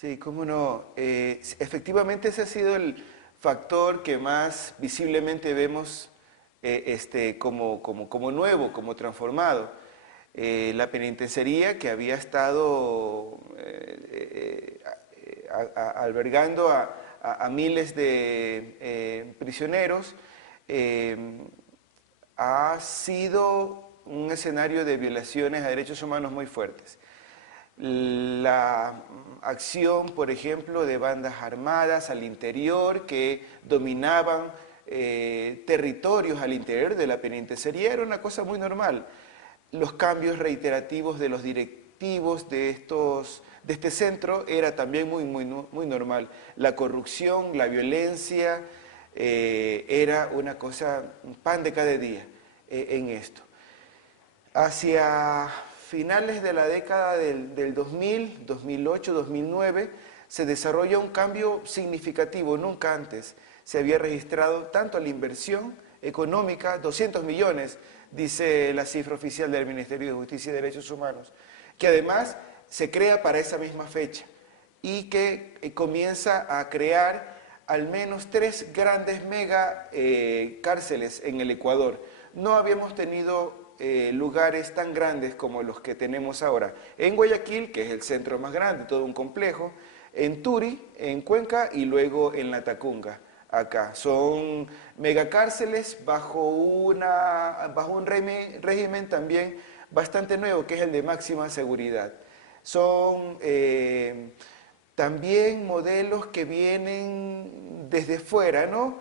Sí, cómo no. Efectivamente ese ha sido el factor que más visiblemente vemos como nuevo, como transformado. La penitenciaría que había estado albergando a miles de prisioneros eh, ha sido un escenario de violaciones a derechos humanos muy fuertes. La acción, por ejemplo, de bandas armadas al interior que dominaban territorios al interior de la penitenciaría era una cosa muy normal. Los cambios reiterativos de los directivos de este centro era también muy normal. La corrupción, la violencia, era una cosa, un pan de cada día en esto. Hacia finales de la década del 2000, 2008, 2009, se desarrolla un cambio significativo, nunca antes se había registrado tanto la inversión económica, 200 millones, dice la cifra oficial del Ministerio de Justicia y Derechos Humanos, que además se crea para esa misma fecha y que comienza a crear al menos 3 grandes mega cárceles en el Ecuador. No habíamos tenido lugares tan grandes como los que tenemos ahora. En Guayaquil, que es el centro más grande, todo un complejo, en Turi, en Cuenca y luego en La Tacunga, acá. Son megacárceles bajo un régimen también bastante nuevo, que es el de máxima seguridad. Son también modelos que vienen desde fuera, ¿no?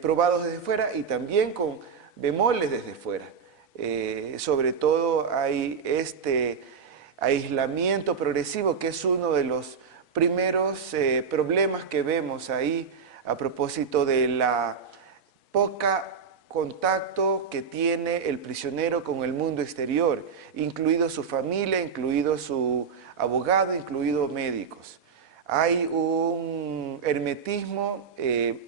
Probados desde fuera y también con bemoles desde fuera. Sobre todo hay este aislamiento progresivo, que es uno de los primeros problemas que vemos ahí a propósito de la poca contacto que tiene el prisionero con el mundo exterior, incluido su familia, incluido su abogado, incluido médicos. Hay un hermetismo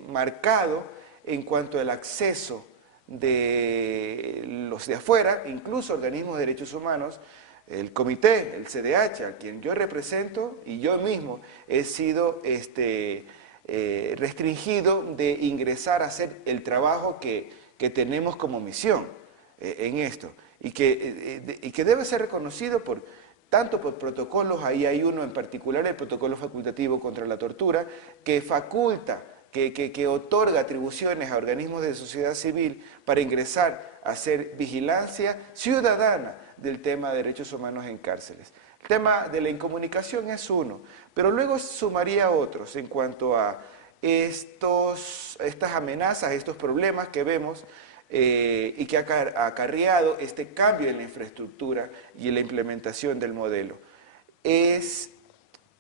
marcado en cuanto al acceso de los de afuera, incluso organismos de derechos humanos, el comité, el CDH, a quien yo represento y yo mismo he sido restringido de ingresar a hacer el trabajo que tenemos como misión en esto y que debe ser reconocido tanto por protocolos. Ahí hay uno en particular, el protocolo facultativo contra la tortura, que faculta, que otorga atribuciones a organismos de sociedad civil para ingresar a hacer vigilancia ciudadana del tema de derechos humanos en cárceles. El tema de la incomunicación es uno, pero luego sumaría otros en cuanto a estas amenazas, estos problemas que vemos y que ha acarreado este cambio en la infraestructura y en la implementación del modelo. Es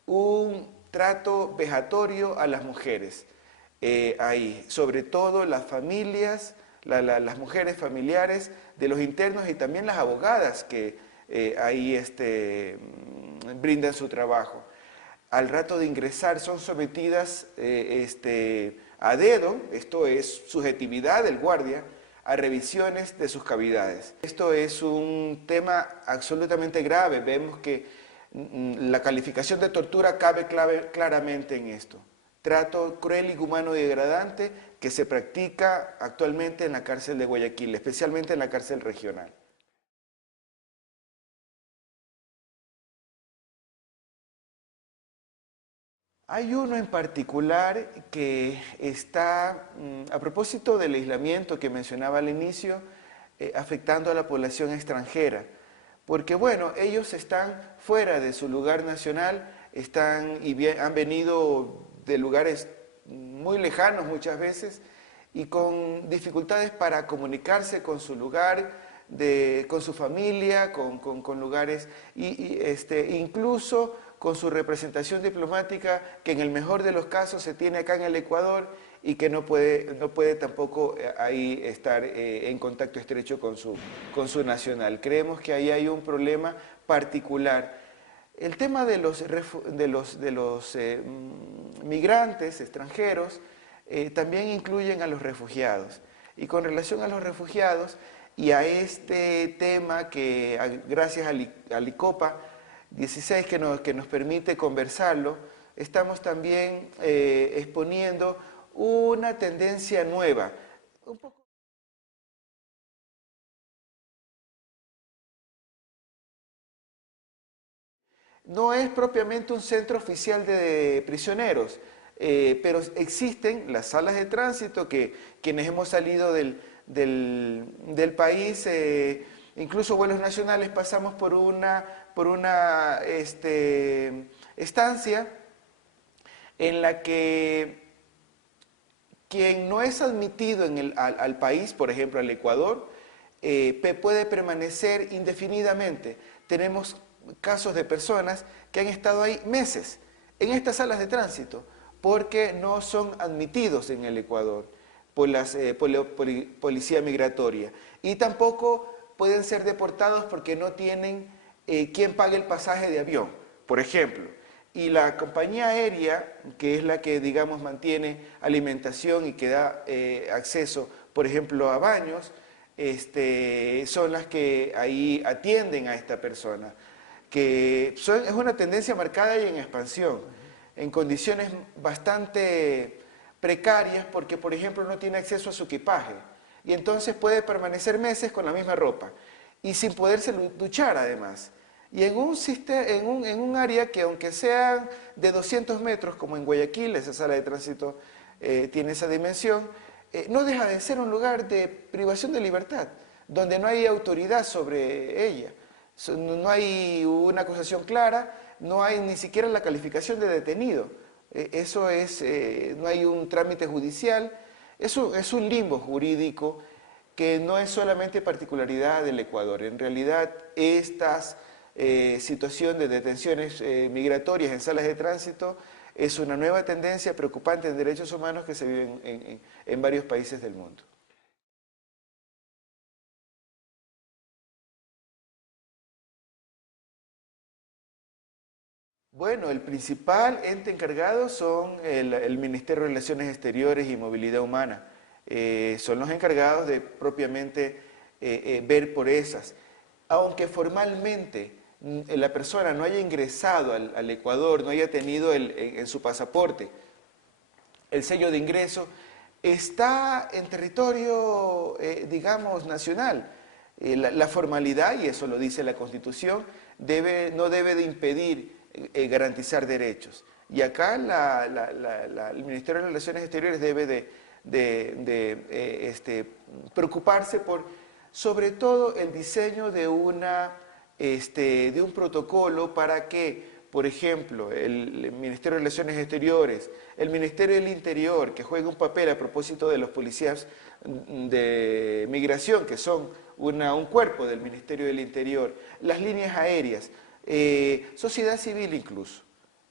un trato vejatorio a las mujeres ahí, sobre todo las familias, las mujeres familiares de los internos y también las abogadas que ahí brindan su trabajo. Al rato de ingresar son sometidas a dedo, esto es subjetividad del guardia, a revisiones de sus cavidades. Esto es un tema absolutamente grave. Vemos que la calificación de tortura cabe claramente en esto. Trato cruel, inhumano y degradante que se practica actualmente en la cárcel de Guayaquil, especialmente en la cárcel regional. Hay uno en particular que está, a propósito del aislamiento que mencionaba al inicio, afectando a la población extranjera. Porque bueno, ellos están fuera de su lugar nacional, han venido de lugares muy lejanos muchas veces y con dificultades para comunicarse con su lugar, con su familia, con lugares, incluso con su representación diplomática, que en el mejor de los casos se tiene acá en el Ecuador y que no puede tampoco ahí estar en contacto estrecho con su nacional. Creemos que ahí hay un problema particular. El tema de los migrantes extranjeros también incluyen a los refugiados. Y con relación a los refugiados y a este tema que gracias a Licopa 16 que nos permite conversarlo, estamos también exponiendo una tendencia nueva. Un poco. No es propiamente un centro oficial de prisioneros, pero existen las salas de tránsito que quienes hemos salido del país, incluso vuelos nacionales, pasamos por una estancia en la que quien no es admitido al país, por ejemplo al Ecuador, puede permanecer indefinidamente. Tenemos casos de personas que han estado ahí meses en estas salas de tránsito porque no son admitidos en el Ecuador por la policía migratoria y tampoco pueden ser deportados porque no tienen quien pague el pasaje de avión, por ejemplo. Y la compañía aérea, que es la que, digamos, mantiene alimentación y que da acceso, por ejemplo, a baños, son las que ahí atienden a esta persona, que es una tendencia marcada y en expansión, en condiciones bastante precarias, porque, por ejemplo, no tiene acceso a su equipaje, y entonces puede permanecer meses con la misma ropa, y sin poderse duchar además. Y en un área que aunque sea de 200 metros, como en Guayaquil, esa sala de tránsito tiene esa dimensión, no deja de ser un lugar de privación de libertad, donde no hay autoridad sobre ella. No hay una acusación clara, no hay ni siquiera la calificación de detenido. No hay un trámite judicial, es un limbo jurídico que no es solamente particularidad del Ecuador. En realidad, estas situación de detenciones migratorias en salas de tránsito es una nueva tendencia preocupante en derechos humanos que se vive en varios países del mundo. Bueno, el principal ente encargado son el Ministerio de Relaciones Exteriores y Movilidad Humana. Son los encargados de propiamente ver por esas. Aunque formalmente la persona no haya ingresado al Ecuador, no haya tenido en su pasaporte el sello de ingreso, está en territorio, digamos, nacional. La formalidad, y eso lo dice la Constitución, no debe de impedir garantizar derechos. Y acá el Ministerio de Relaciones Exteriores debe de preocuparse por, sobre todo, el diseño de un protocolo para que, por ejemplo, el Ministerio de Relaciones Exteriores, el Ministerio del Interior, que juegue un papel a propósito de los policías de migración, que son un cuerpo del Ministerio del Interior, las líneas aéreas, sociedad civil incluso,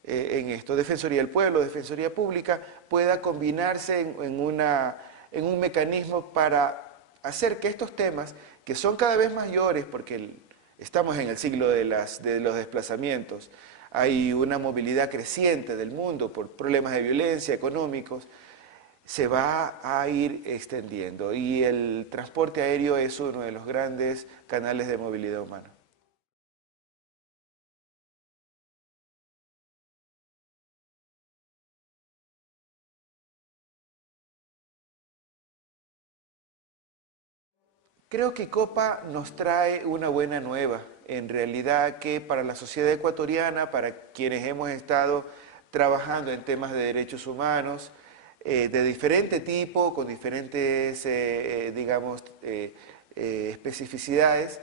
en esto, Defensoría del Pueblo, Defensoría Pública, pueda combinarse en un mecanismo para hacer que estos temas, que son cada vez mayores, porque estamos en el siglo de los desplazamientos, hay una movilidad creciente del mundo por problemas de violencia, económicos, se va a ir extendiendo y el transporte aéreo es uno de los grandes canales de movilidad humana. Creo que Copa nos trae una buena nueva, en realidad que para la sociedad ecuatoriana, para quienes hemos estado trabajando en temas de derechos humanos, de diferente tipo, con diferentes, digamos, especificidades,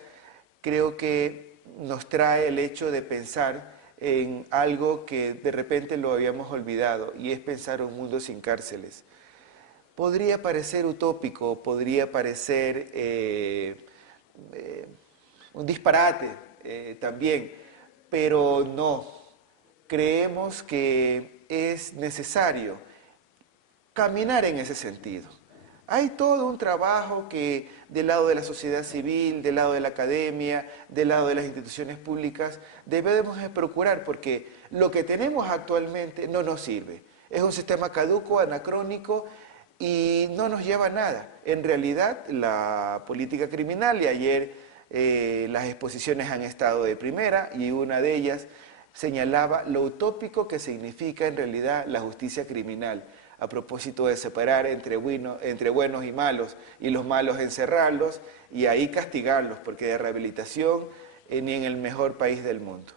creo que nos trae el hecho de pensar en algo que de repente lo habíamos olvidado, y es pensar un mundo sin cárceles. Podría parecer utópico, podría parecer un disparate también, pero no. Creemos que es necesario caminar en ese sentido. Hay todo un trabajo que del lado de la sociedad civil, del lado de la academia, del lado de las instituciones públicas, debemos procurar porque lo que tenemos actualmente no nos sirve. Es un sistema caduco, anacrónico y no nos lleva a nada. En realidad, la política criminal, y ayer las exposiciones han estado de primera y una de ellas señalaba lo utópico que significa en realidad la justicia criminal, a propósito de separar entre buenos y malos, y los malos encerrarlos y ahí castigarlos, porque de rehabilitación ni en el mejor país del mundo.